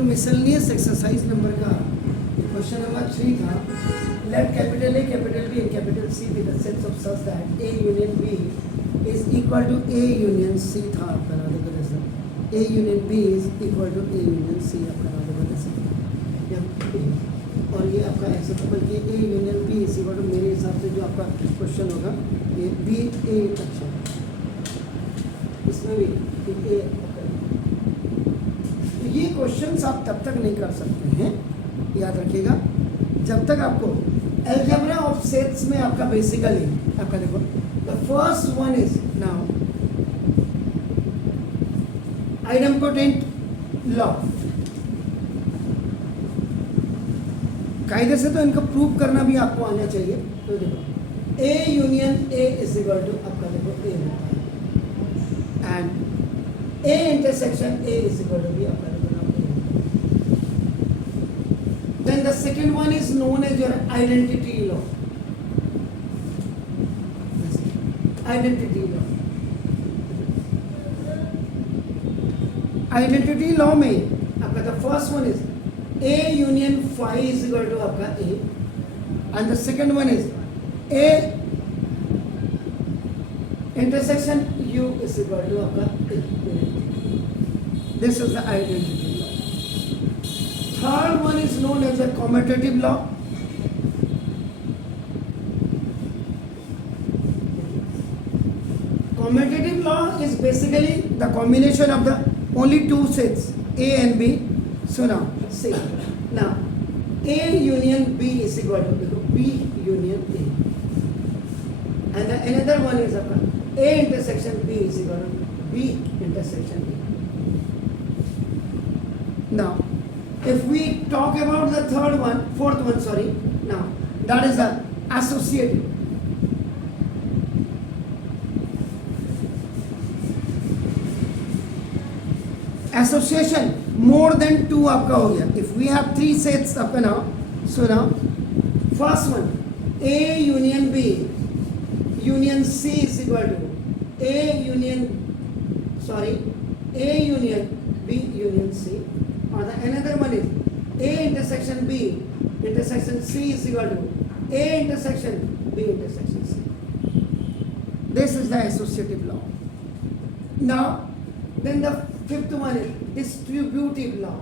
जो miscellaneous exercise number का question number 3 था, let capital A, capital B and capital C be the sets of such that A union B is equal to A union C था आपका राधिका दर्शन। A union B is equal to A union C आपका राधिका दर्शन। और ये आपका ऐसे तो बल्कि A union B is equal to, मेरे हिसाब से जो आपका क्वेश्चन होगा ये बी ए तक है, इसमें भी ए। ये क्वेश्चंस आप तब तक नहीं कर सकते हैं, याद रखिएगा, जब तक आपको अलजेब्रा ऑफ सेट्स में आपका बेसिकली आपका देखो the first one is now idempotent law. कायदे से तो इनको प्रूव करना भी आपको आना चाहिए। तो देखो A union A is equal to आपका देखो ए होता है and A intersection A is equal to B आपका देखो। Then the second one is known as your identity law. Identity law. Identity law में आपका the first one is A union phi is equal to आपका A, and the second one is A intersection U is equal to आपका A. This is the identity law. Third one is known as the commutative law. Commutative law is basically the combination of the only two sets A and B. So now see, now A union B is equal to B union A, and the another one is A intersection B is equal to B intersection A. Now if we talk about the fourth one, sorry, now that is the associative. Association more than two आपका हो गया. If we have three sets आपका now, so now first one A union B union C is equal to A union B union C. Or the another one is A intersection B intersection C is equal to A intersection B intersection C. This is the associative law. Now, then the fifth one is distributive law.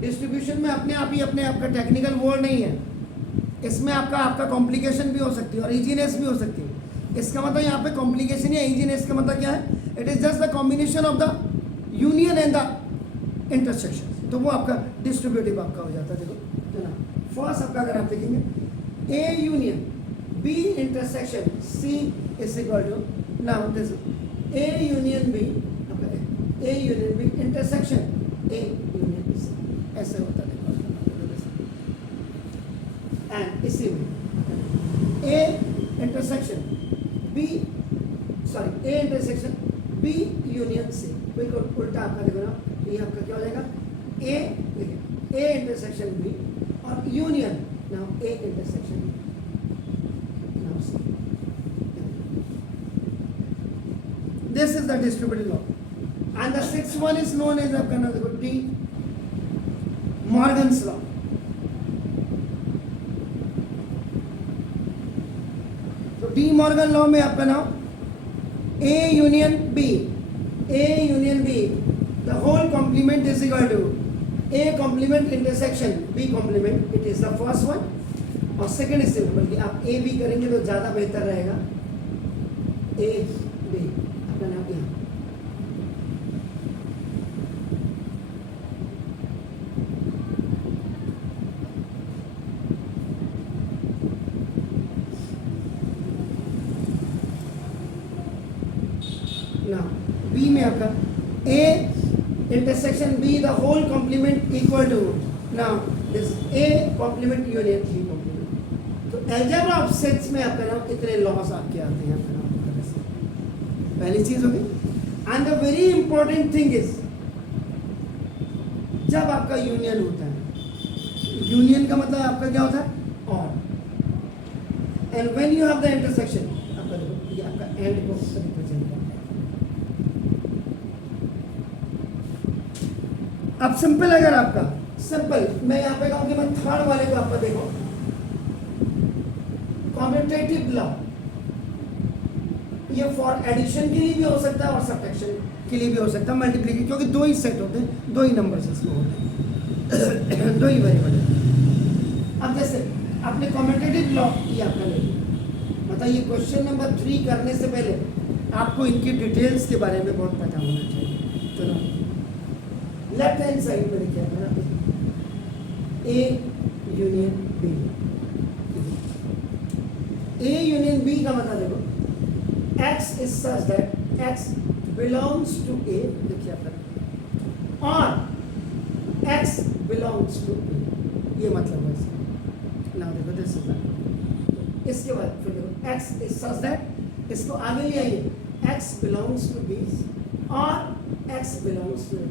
Distribution में अपने आप ही आपका technical word नहीं है, इसमें आपका complication भी हो सकती है और इजीनेस भी हो सकती है। इसका मतलब यहाँ पे कॉम्प्लिकेशन या इजीनेस का मतलब क्या है? It is just the combination of the union and the intersection, तो वो आपका डिस्ट्रीब्यूटिव आपका हो जाता है। देखो ना, फर्स्ट आपका अगर आप देखेंगे A union B intersection C is equal to now this A union B A union B intersection A union C, ऐसे होता है। एंड इसी में A intersection B A intersection B union से बिल्कुल उल्टा आपका देखो ना, ये आपका क्या हो जाएगा ए, देखिए ए इंटरसेक्शन बी और union now A intersection now C. This is the distributive law and the sixth one is known as आपका ना देखो De Morgan's law. De Morgan law में आपका नाम A union B the whole complement is equal to A complement intersection B complement, it is the first one। और second इससे बल्कि आप A B करेंगे तो ज़्यादा बेहतर रहेगा। A B अपना नाम यहाँ बी में आपका A intersection B the whole complement equal to now this A complement union B complement। तो algebra of sets में आपका नाम इतने लॉस आपके आते हैं आपका नाम, पहली चीज होगी। And the very important thing is जब आपका यूनियन होता है, यूनियन का मतलब आपका क्या होता है और, and when you have the intersection आपका देखो ये आपका एंड को रिप्रेजेंट करता है। अब सिंपल अगर आपका सिंपल, मैं यहाँ पे कहूँ कि मैं थर्ड वाले को आपका देखो, कॉम्पिटेटिव लॉ, ये फॉर एडिशन के लिए भी हो सकता है और सब्ट्रैक्शन के लिए भी हो सकता है, मल्टीप्लिकेशन, क्योंकि दो ही सेट होते हैं, दो ही नंबर्स इसमें होते हैं दो ही वेरिएबल है। अब जैसे आपने कॉम्पिटेटिव लॉ ये आपका ले लिया, मतलब ये क्वेश्चन नंबर 3 करने से पहले आपको इनकी डिटेल्स के बारे में बहुत पता होना चाहिए। चलो लेफ्ट हैंड साइड में लिखिए अपना A union B. A union B का मतलब देखो, x is such that x belongs to A, देखिए आप, और x belongs to A, ये मतलब है इसका। ना देखो दिस इज, इसके बाद फिर देखो x is such that, इसको आगे ले आइए, x belongs to B और x belongs to A।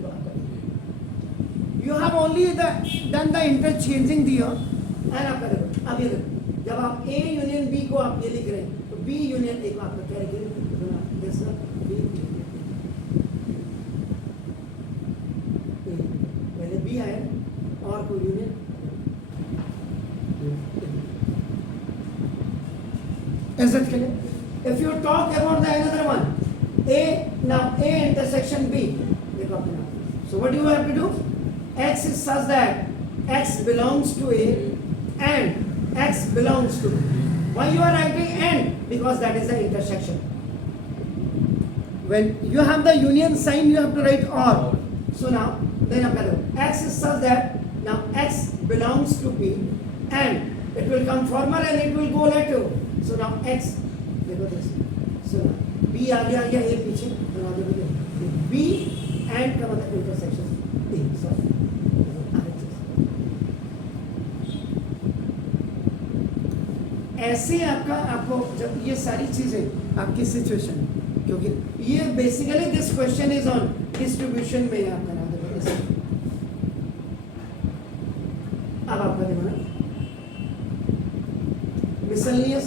You have only done the interchanging here, and आपका देखो, अब ये देखो, जब आप A यूनियन B को आप ये लिख रहे हैं, तो B यूनियन A को आपका क्या लिखेंगे, पहले बी आया और कोई यूनियन, ऐसा चले। If you talk about the another one, A, now A intersection B, देखो अपना, so what you have to do, x is such that x belongs to A and x belongs to B. Why you are writing and? Because that is the intersection. When you have the union sign, you have to write or. So now, then after that, x is such that now x belongs to B and it will come former and it will go later. So now x, देखो this. So now B आगे आ गया, A पीछे, बना दो B and का मतलब intersection A. Sorry. ऐसे आपका, आपको जब ये सारी चीजें आपकी सिचुएशन, क्योंकि ये basically this question is on distribution में आप करा दो। अब आपका देखो ना, मिसलेनियस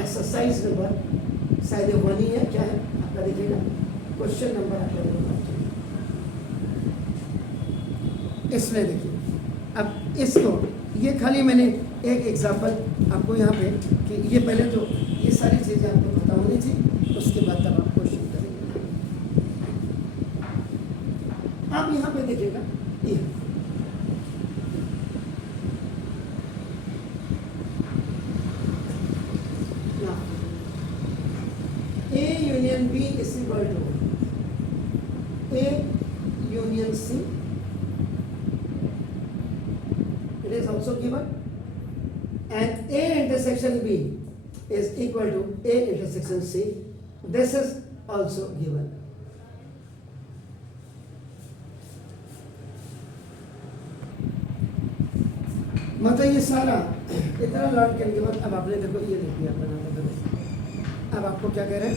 एक्सरसाइज नंबर शायद 1 ही है, क्या है आपका देखिएगा, क्वेश्चन नंबर आपका देखो, इसमें देखिए। अब इसको, ये खाली मैंने एक एग्जाम्पल आपको यहाँ पे, कि ये पहले तो ये सारी चीज़ें आपको पता होनी चाहिए, उसके बाद तब आप क्वेश्चन करेंगे। अब यहाँ पे देखिएगा, ये A union B is equal to A union C, it is also given, and A intersection B is equal to A intersection C. This is also given. मतलब ये सारा इतना लर्न करने के बाद अब आपने देखो ये लिख दिया अपना नाम। अब आपको क्या कह रहे हैं,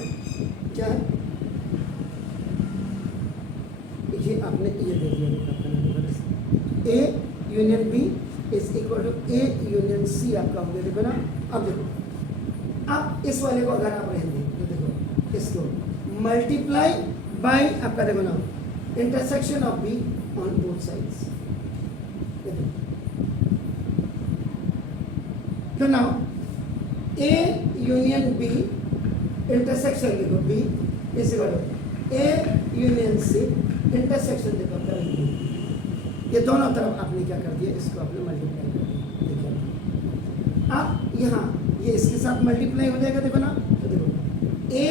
क्या है ये आपने ये दे दिया अपना नाम, A union B is equal to A union C आपका हो गया, देखो ना। अब देखो, अब इस वाले को अगर आप रहेंगे तो देखो, इसको मल्टीप्लाई बाय आपका देखो ना, intersection of B on both sides, तो now A union B intersection देखो B is equal to A union C intersection देखो करेंगे, ये दोनों तरफ आपने क्या कर दिया, इसको आपने मल्टीप्लाई कर दिया, देखिए। अब यहाँ ये इसके साथ मल्टीप्लाई हो जाएगा, देखो ना, तो देखो A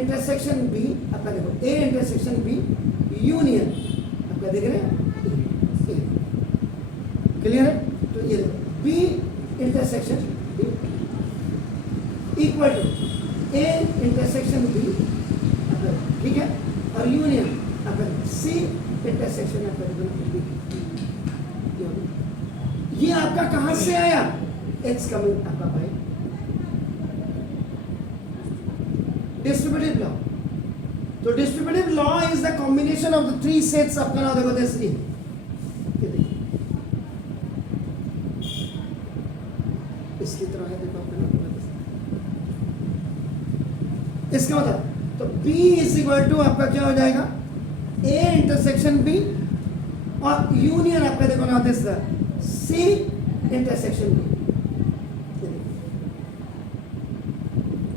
इंटरसेक्शन B आपका देखो, A इंटरसेक्शन B यूनियन आपका देख रहे हैं, क्लियर है। तो ये देखो B intersection B equal to A intersection B, ठीक है, और यूनियन आपका C इंटरसेक्शन आपका देखो, ये आपका कहां से आया, It's coming आपका बाय डिस्ट्रीब्यूटिव लॉ। तो distributive law is the combination of the 3 sets आपका ना देखो दिस, इसकी तरह है देखो आपका, इसका मतलब तो B इज इक्वल टू आपका क्या हो जाएगा, A इंटरसेक्शन B और यूनियन आपका देखो ना दिस सी इंटरसेक्शन बी।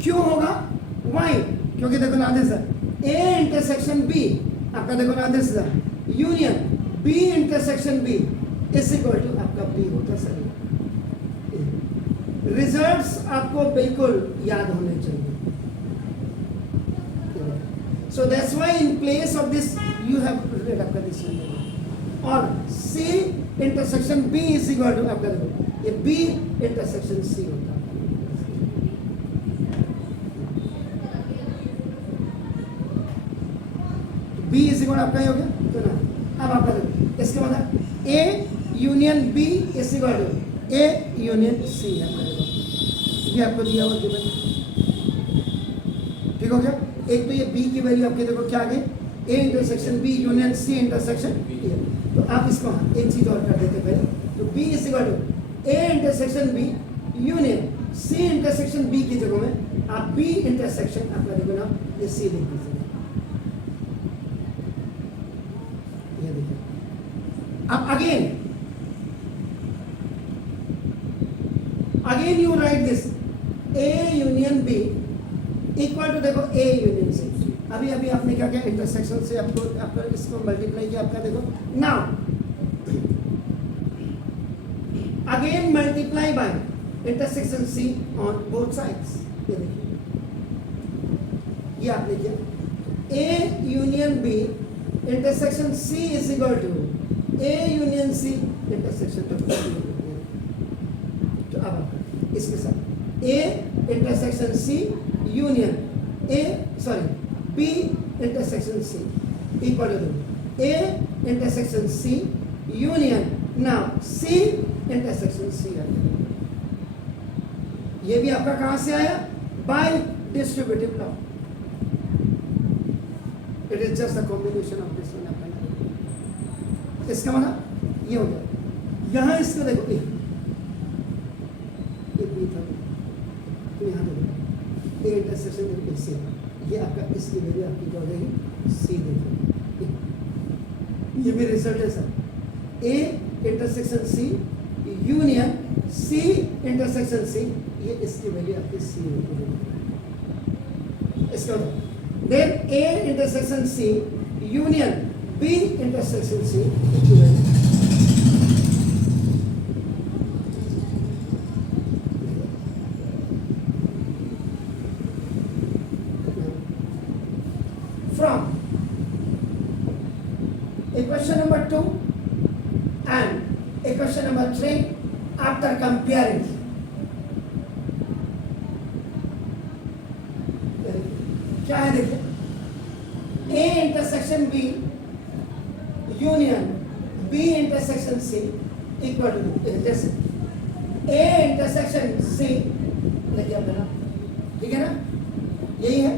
क्यों होगा? वाई? क्योंकि देखो ना दिस ए इंटरसेक्शन बी आपका देखो ना this union B intersection B is equal to आपका बी होता सर। रिजल्ट्स आपको बिल्कुल याद होने चाहिए। So that's why in place of this you have relate आपका दिस और C intersection B is equal to आपका देखो ये बी इंटरसेक्शन सी होता है। बी इज इक्वल आपका ही हो गया तो ना। अब आपका देखो इसके बाद A union B is equal to A union C है। ये आपको दिया हुआ गिवन, ठीक हो गया। एक तो ये बी की वैल्यू आपके देखो क्या आ गई, A intersection B union C intersection B. तो आप इसको एक चीज और कर देते पहले, तो B is equal to A intersection B union C intersection B की जगह में आप बी इंटरसेक्शन आपका देखो ना ये सी लिख दीजिए। ये देखिए अब again you write this A union B equal to देखो ए यूनियन सी। अभी आपने क्या किया, इंटरसेक्शन से आपको इसको मल्टीप्लाई किया आपका देखो। Now again multiply by intersection C on both sides. ये देखिए ये आपने किया A union B intersection C is equal to A union C intersection तो अब आपका इसके साथ A intersection C union B intersection C equal to A intersection C union now C intersection C. ये भी आपका कहां से आया, by distributive law. It is just the combination of this one. इसका मतलब ये हो गया। यहां इसको देखो ए बी था तो यहां देखो ए इंटरसेक्शन देखो सी, ये आपका इसकी वैल्यू आपकी क्या हो जाएगी सी। देखो ये भी रिजल्ट है sir, A intersection C union C intersection C, ये इसकी वैल्यू आपकी सी होगी। इसका then A intersection C union B intersection C equivalent. From equation number 2 and equation number 3, after comparing क्या है देखिए, A intersection B union B intersection C equal to जैसे A intersection C लगे अपना, ठीक है ना, यही है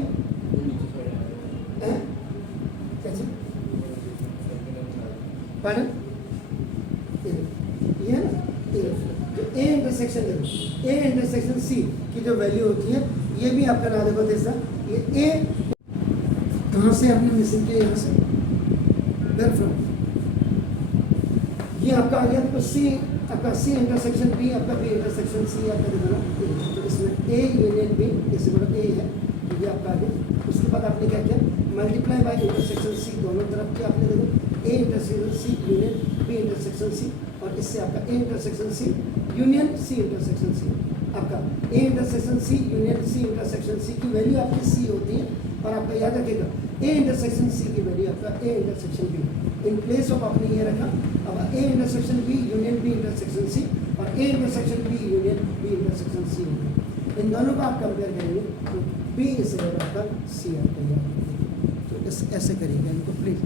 कैसे पढ़े ये है ना। ए इंटरसेक्शन देखो, ए इंटरसेक्शन सी की जो वैल्यू होती है ये भी आपका ना देखो जैसा ये ए कहाँ से आपने मिसिंग किया, यहाँ से वेयर फ्रॉम, ये आपका आ गया तो सी आपका सी इंटरसेक्शन बी आपका बी इंटरसेक्शन सी आपका देखो ना। तो इसमें ए यूनियन बी इससे बड़ा ए है तो ये आपका आ गया। उसके बाद आपने क्या किया, मल्टीप्लाई बाय इंटरसेक्शन सी दोनों तरफ के आपने देखो A intersection C union B intersection C, और इससे आपका A intersection C union C intersection C, आपका A intersection C union C intersection C की वैल्यू आपकी सी होती है। और आपका याद रखिएगा ए इंटरसेक्शन सी की वैल्यू आपका A intersection B, in place of आपने ये रखा। अब A intersection B union B intersection C और A intersection B union B intersection C होगा। इन दोनों को आप कंपेयर करेंगे तो बी इज आपका सी आपका। तो ऐसे करिएगा इनको प्लीज।